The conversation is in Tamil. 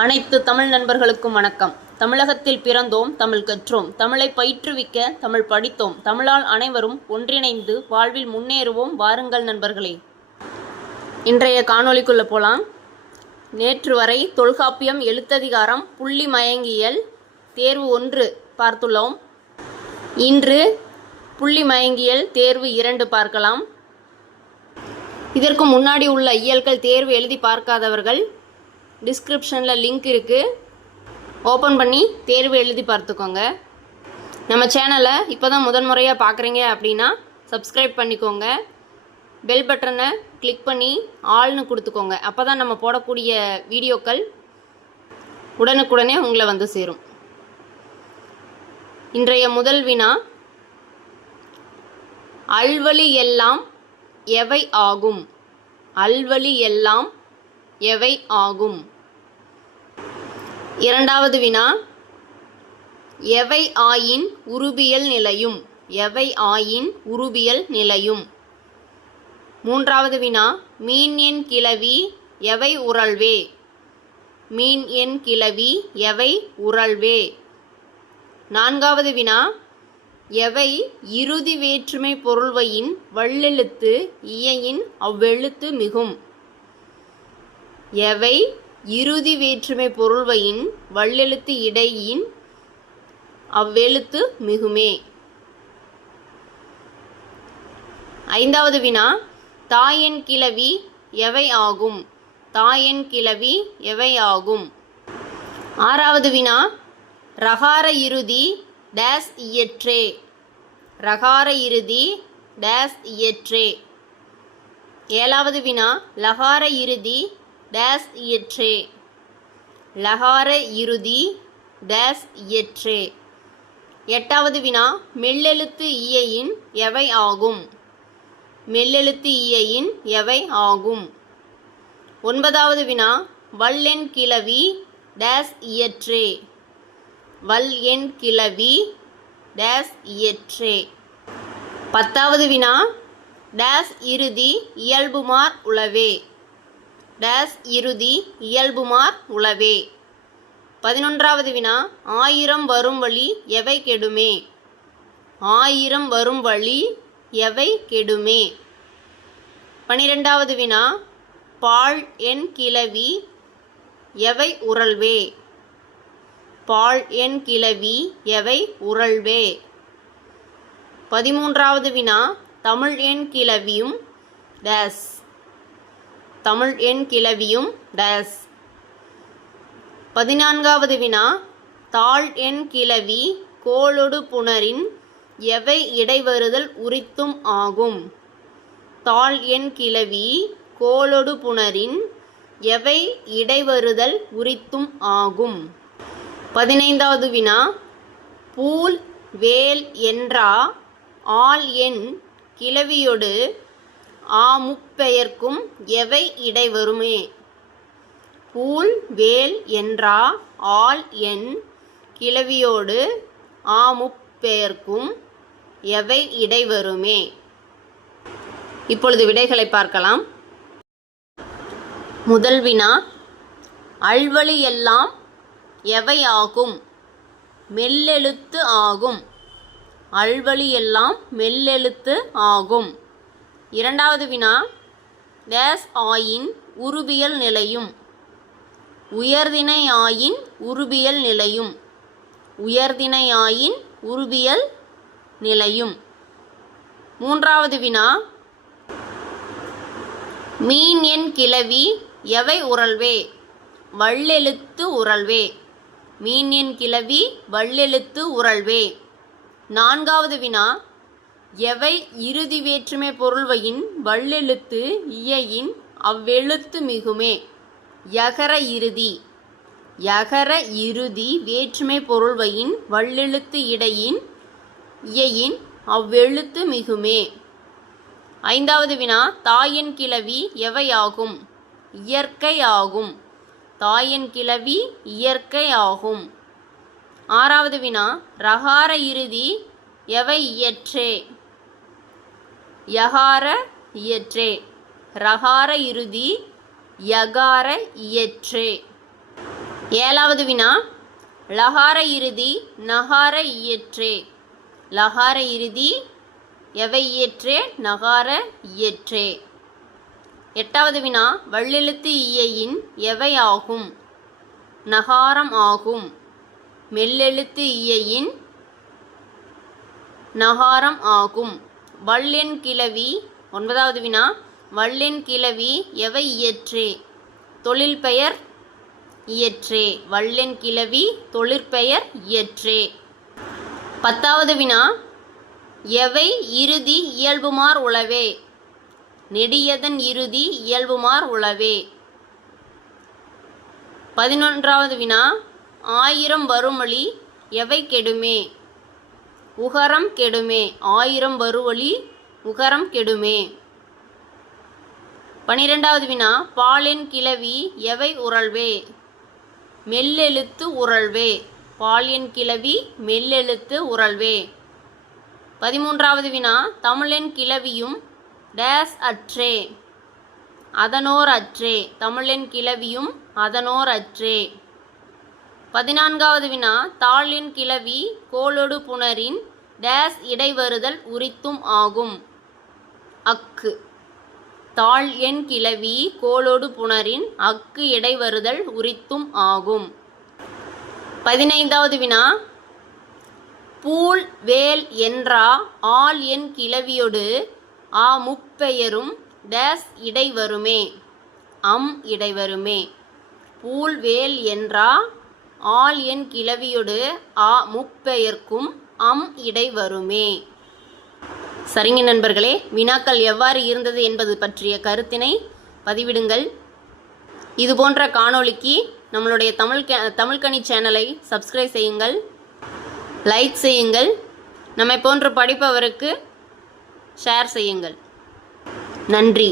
அனைத்து தமிழ் நண்பர்களுக்கும் வணக்கம். தமிழகத்தில் பிறந்தோம், தமிழ் கற்றோம், தமிழை பயிற்றுவிக்க தமிழ் படித்தோம், தமிழால் அனைவரும் ஒன்றிணைந்து வாழ்வில் முன்னேறுவோம். வாருங்கள் நண்பர்களே. இன்றைய காணொளிக்குள்ள போலாம். நேற்று வரை தொல்காப்பியம், எழுத்ததிகாரம், புள்ளி மயங்கியல் தேர்வு 1 பார்த்துள்ளோம். இன்று புள்ளி மயங்கியல் தேர்வு 2 பார்க்கலாம். இதற்கு முன்னாடி உள்ள இயல்கள் தேர்வு எழுதி பார்க்காதவர்கள் டிஸ்கிரிப்ஷனில் லிங்க் இருக்குது, ஓப்பன் பண்ணி தேர்வு எழுதி பார்த்துக்கோங்க. நம்ம சேனலை இப்போ தான் முதன்முறையாக பார்க்குறீங்க அப்படின்னா சப்ஸ்கிரைப் பண்ணிக்கோங்க. பெல் பட்டனை கிளிக் பண்ணி ஆல்னு கொடுத்துக்கோங்க. அப்போ தான் நம்ம போடக்கூடிய வீடியோக்கள் உடனுக்குடனே உங்களை வந்து சேரும். இன்றைய முதல் வினா, அல்வழி எல்லாம் எவை ஆகும்? அல்வழி எல்லாம் எவை ஆகும்? இரண்டாவது வினா, எவை ஆயின் உருபியல் நிலையும்? எவை ஆயின் உருபியல் நிலையும்? மூன்றாவது வினா, மீன் என் கிளவி எவை உறழ்வே? மீன் என் கிளவி எவை உறழ்வே? நான்காவது வினா, எவை இறுதி வேற்றுமை பொருள்வையின் வள்ளெழுத்து இயையின் அவ்வெழுத்து மிகும்? எவை இறுதி வேற்றுமை பொருள்வையின் வள்ளெழுத்து இடையின் அவ்வெழுத்து மிகுமே? ஐந்தாவது வினா, தாயன் கிளவி எவை ஆகும்? தாயன் கிளவி எவை ஆகும்? ஆறாவது வினா, ரகார இறுதி டேஸ் இயற்றே? ரகார இறுதி டேஸ் இயற்றே? ஏழாவது வினா, லகார இறுதி டேஸ் இயற்றே? லகார இறுதி டேஸ் இயற்றே? எட்டாவது வினா, மெல்லெழுத்து இயையின் எவை ஆகும்? மெல்லெழுத்து இயையின் எவை ஆகும்? ஒன்பதாவது வினா, வல் என் கிளவி டேஸ் இயற்றே? வல் என் கிளவி டேஸ் இயற்றே? பத்தாவது வினா, டேஸ் இறுதி இயல்புமார் உளவே? டேஸ் இறுதி இயல்புமார் உளவே? 11வது வினா, ஆயிரம் வரும் வழி எவை கெடுமே? ஆயிரம் வரும் வழி எவை கெடுமே? 12வது வினா, பால் என் கிளவி எவை உறழ்வே? பால் என் கிளவி எவை உறழ்வே? 13வது வினா, தமிழ் என் கிளவியும் டேஸ்? தமிழ் என் கிளவியும் டேஸ்? 14வது வினா, தாழ் என் கிளவி கோளொடு புணரின் எவை இடைவருதல் உரித்தும் ஆகும்? தாழ் என் கிளவி கோளொடு புணரின் எவை இடைவருதல் உரித்தும் ஆகும்? 15வது வினா, பூல் வேல் என்றா ஆள் என் கிளவியொடு முப்பெயர்க்கும் எவை இடைவருமே? பூல் வேல் என்றா ஆள் என் கிளவியோடு முப்பெயர்க்கும் எவை இடைவருமே? இப்பொழுது விடைகளை பார்க்கலாம். முதல் வினா, அல்வழி எல்லாம் எவை ஆகும்? மெல்லெழுத்து ஆகும். அல்வழி எல்லாம் மெல்லெழுத்து ஆகும். இரண்டாவது வினா, டேஸ் ஆயின் உருபியல் நிலையும்? உயர்திணை ஆயின் உருபியல் நிலையும். உயர்திணை ஆயின் உருபியல் நிலையும். மூன்றாவது வினா, மீன் என் கிளவி எவை உறழ்வே? வள்ளெழுத்து உறழ்வே. மீன் என் கிளவி வள்ளெழுத்து உறழ்வே. நான்காவது வினா, எவை இறுதி வேற்றுமை பொருள்வையின் வள்ளெழுத்து இயையின் அவ்வெழுத்து மிகுமே? யகர இறுதி. யகர இறுதி வேற்றுமை பொருள்வையின் வள்ளெழுத்து இடையின் இயையின் அவ்வெழுத்து மிகுமே. ஐந்தாவது வினா, தாயன் கிளவி எவை ஆகும்? இயற்கை ஆகும். தாயன் கிளவி இயற்கை ஆகும். ஆறாவது வினா, ரகார இறுதி எவை இயற்றே? யகார இயற்றே. ரகார இறுதி யகார இயற்றே. ஏழாவது வினா லகார இறுதி நகார இயற்றே. லகார இறுதி எவை இயற்றே நகார இயற்றே. எட்டாவது வினா வள்ளெழுத்து இயையின் எவை ஆகும். நகாரம் ஆகும். மெல்லெழுத்து இயையின் நகாரம் ஆகும். வள்ளெண் கிளவி. ஒன்பதாவது வினா வள்ளெண் கிளவி எவை இயற்றே. தொழில் பெயர் இயற்றே. வள்ளெண் கிளவி தொழிற்பெயர் இயற்றே. பத்தாவது வினா எவை இறுதி இயல்புமார் உளவே. நெடியதன் இறுதி இயல்புமார் உளவே. 11வது வினா ஆயிரம் வருமொழி எவை கெடுமே. உகரம் கெடுமே. ஆயிரம் வருவொலி உகரம் கெடுமே. 12வது வினா பாலெண் கிளவி எவை உறழ்வே. மெல்லெழுத்து உறழ்வே. பாலெண் கிளவி மெல்லெழுத்து உறழ்வே. 13வது வினா தமிழெண் கிளவியும் டேஸ் அற்றே. அதனோர் அற்றே. தமிழெண் கிளவியும் அதனோர் அற்றே. 14வது வினா தாளெண் கிளவி கோளொடு புணரின் டேஸ் இடைவருதல் உரித்தும் ஆகும். அக்கு. தாழ் எண் கிளவி கோளொடு புணரின் அக்கு இடைவருதல் உரித்தும் ஆகும். 15வது வினா பூல் வேல் என்றா ஆள் எண் கிளவியொடு ஆ முப்பெயரும் டேஸ் இடைவருமே. அம் இடைவருமே. பூல் வேல் என்றா ஆள் எண் கிளவியொடு ஆ முப்பெயர்க்கும் அம் இடைவருமே. சரிங்க நண்பர்களே, வினாக்கள் எவ்வாறு இருந்தது என்பது பற்றிய கருத்தினை பதிவிடுங்கள். இதுபோன்ற காணொளிக்கு நம்மளுடைய தமிழ்கனி சேனலை சப்ஸ்கிரைப் செய்யுங்கள், லைக் செய்யுங்கள். நம்மை போன்று படிப்பவருக்கு ஷேர் செய்யுங்கள். நன்றி.